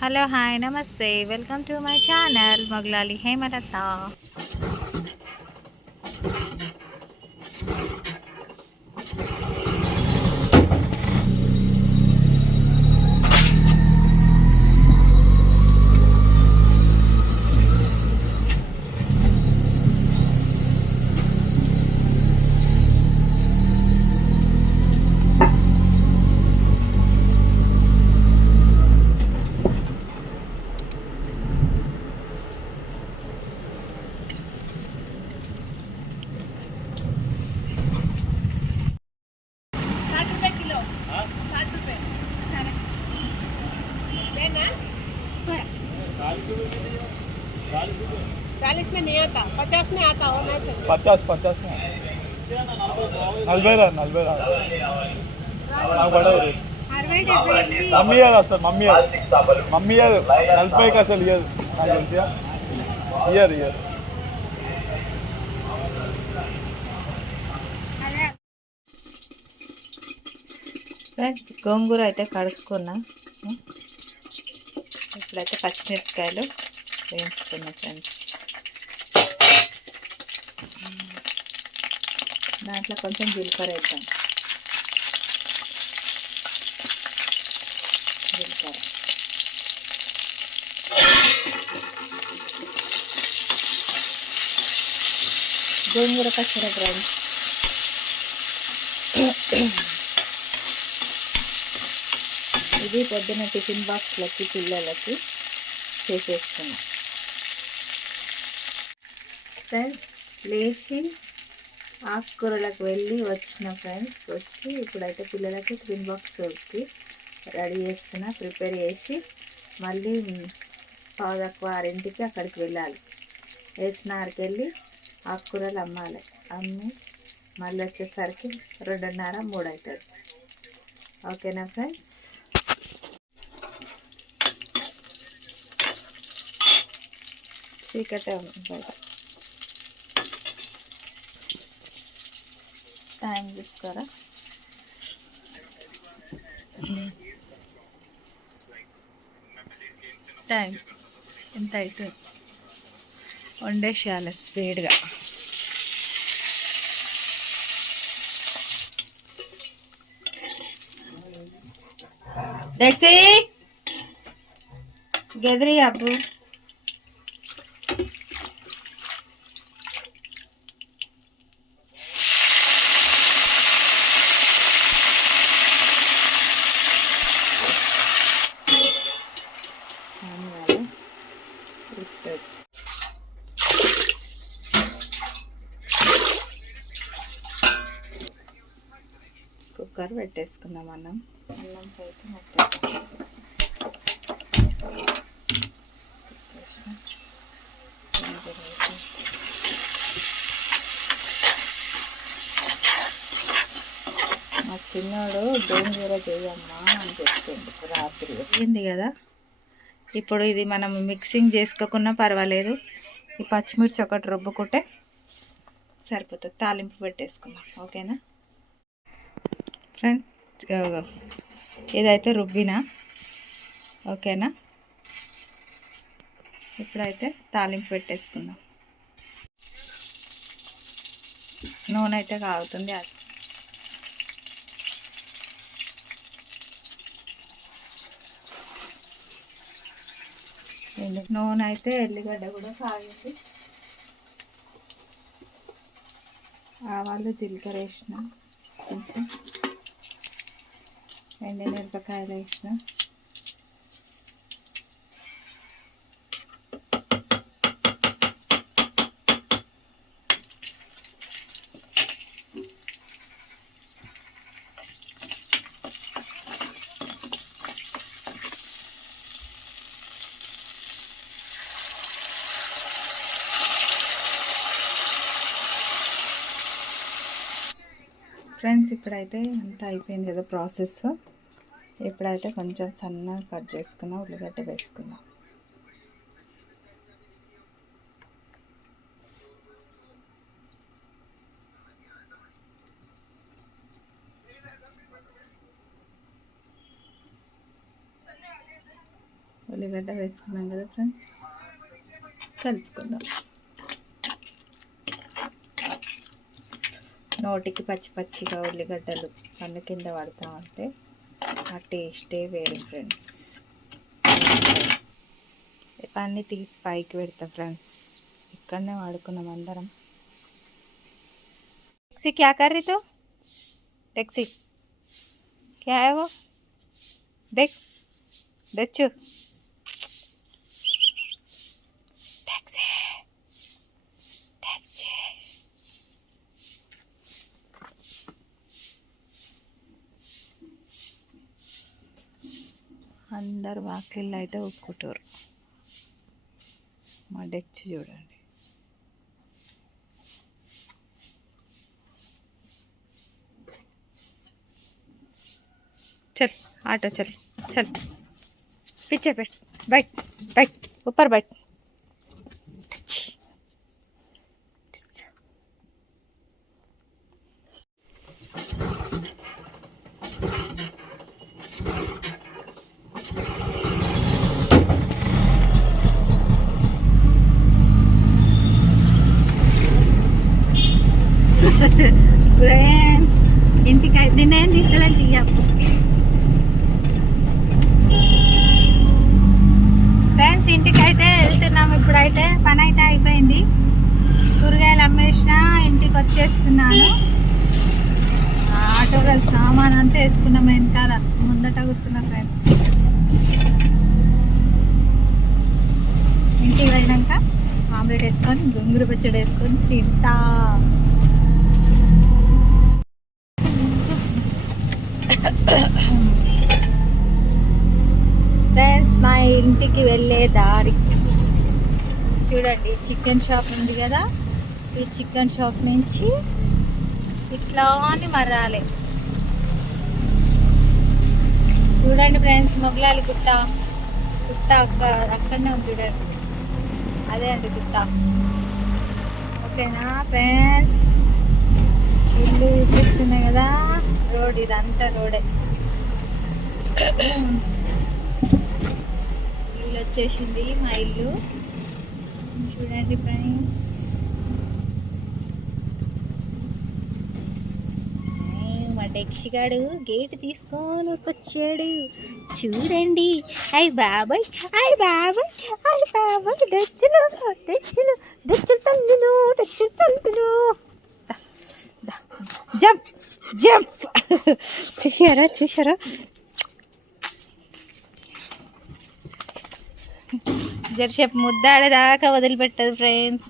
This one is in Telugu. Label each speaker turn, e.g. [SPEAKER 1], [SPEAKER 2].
[SPEAKER 1] హలో హాయ్ నమస్తే.
[SPEAKER 2] Welcome to my channel. Mogalali Hemalatha. चालीस में नहीं आता पचास में आता होना चाहिए
[SPEAKER 3] పచాస్ పచాస్ నలభై రా నలభై రా నాకు పడదు
[SPEAKER 2] అరవై డెబ్బై
[SPEAKER 3] మమ్మీ అది అసలు మమ్మీ అది మమ్మీ అది నలభైకి అసలు ఇయ్యదు నాకు తెలిసిగా ఇయ్యరు ఇయ్యరు
[SPEAKER 1] ఫ్రెండ్స్ గోంగూర అయితే కడుక్కున్నా ఇప్పుడైతే పచ్చిమిరపకాయలు వేయించుకున్నా ఫ్రెండ్స్ దాంట్లో కొంచెం జీలకర్ర వేద్దాం జీలకర్ర గోంగూర పచ్చడి ఫ్రెండ్స్ ఇది పొద్దున టిఫిన్ బాక్స్లకి పిల్లలకి చేసేసుకున్నాం ఫ్రెండ్స్ లేచి ఆకుకూరలకు వెళ్ళి వచ్చిన ఫ్రెండ్స్ వచ్చి ఇప్పుడైతే పిల్లలకి టిఫిన్ బాక్స్కి రెడీ చేస్తున్నా ప్రిపేర్ చేసి మళ్ళీ పావు తక్కువ ఆరింటికి అక్కడికి వెళ్ళాలి. వేసినారికి వెళ్ళి ఆకుకూరలు అమ్మాలి. అమ్మి మళ్ళీ వచ్చేసరికి రెండున్నర మూడు అవుతుంది ఓకేనా ఫ్రెండ్స్? చీకటే ఉంది బయట టైం చూసుకోరా టైం ఎంత అవుతుంది వండేసేయాలి స్పీడ్గా డెక్సీ గెదిరి అబ్బు. కుక్కర్ పెట్టేసుకుందాం అన్నం. అన్నం అయితే మొత్తం మా చిన్నోడు గోంగూర చేయమ్మా అని చెప్తుంది రాత్రి. అయింది కదా? ఇప్పుడు ఇది మనం మిక్సింగ్ చేసుకోకున్నా పర్వాలేదు. ఈ పచ్చిమిర్చి ఒకటి రుబ్బుకుంటే సరిపోతుంది. తాలింపు పెట్టేసుకుందాం. ఓకేనా? ఫ్రెండ్స్ ఇదైతే రుబ్బినా ఓకేనా? ఇప్పుడైతే తాలింపు పెట్టేసుకుందాం. నూనె అయితే కాగుతుంది అది. నూనె అయితే ఎల్లిగడ్డ కూడా కాగింది. ఆవాలు జీలకర్ర వేసిన కొంచెం. ఎండుమిరపకాయలు వేసిన ఫ్రెండ్స్ ఇప్పుడైతే అంతా అయిపోయింది కదా ప్రాసెస్. ఇప్పుడైతే కొంచెం సన్నగా కట్ చేసుకున్నాం ఉల్లిగడ్డ వేసుకున్నాం. ఉల్లిగడ్డ వేసుకున్నాం కదా ఫ్రెండ్స్. కలుపుకుందాం. నోటికి పచ్చి పచ్చిగా ఉల్లిగడ్డలు పన్ను కింద పడతా ఉంటే ఆ టేస్టే వేరే ఫ్రెండ్స్ అన్నీ తీసి పైకి పెడతాం ఫ్రెండ్స్ ఇక్కడనే వాడుకున్నాం అందరం टैक्सी क्या कर रही तू टैक्सी क्या है वो देख दच्चू అందరు వాకిళ్ళు అయితే ఒప్పుకుంటారు మా డెక్చి చూడండి. చల్ ఆటో చల్ చల్. పిచ్చే బెట్ బయట బయట ఉప్పర్ బయట ఫ్రెండ్స్ ఇంటికి నిన్నేం తీసుకెళ్ళి తీయప్పు ఫ్రెండ్స్ ఇంటికి అయితే వెళ్తున్నాం ఇప్పుడైతే పని అయితే అయిపోయింది కూరగాయలు అమ్మేసిన ఇంటికి వచ్చేస్తున్నాను ఆటోలో సామాన్ అంతా వేసుకున్నాం వెనకాల ముందట కూర్చున్నా ఫ్రెండ్స్ ఇంటికి వెళ్ళాక ఆమ్లెట్ వేసుకొని గుంగురు పచ్చడి వేసుకొని తింటా ఫ్రెండ్స్ మా ఇంటికి వెళ్ళే దారి. చూడండి చికెన్ షాప్ ఉంది కదా? ఈ చికెన్ షాప్ నుంచి ఇట్లా అని మర్రాలి చూడండి ఫ్రెండ్స్ మొగలాలి గుట్ట. గుట్ట అక్క అక్కడనే ఉంది చూడండి. అదే అండి గుట్ట. ఓకేనా ఫ్రెండ్స్? ఇల్లు చూపిస్తున్నాయి కదా. రోడ్ ఇదంతా రోడే. ఇల్లు వచ్చేసింది మా ఇల్లు. చూడండి ఫ్రెండ్స్. మా డెక్షిగాడు గేట్ తీసుకొని వచ్చాడు. చూడండి. అయ్ బాబాయ్ అయ్ బాబాయ్ అయ్ బాబాయ్. డచ్చులు డచ్చులు డచ్చులు తల్లులు డచ్చులు తల్లులు జంప్ జంప్. చూసారా చూసారా జరసేపు ముద్దాడేదాకా వదిలిపెట్టదు ఫ్రెండ్స్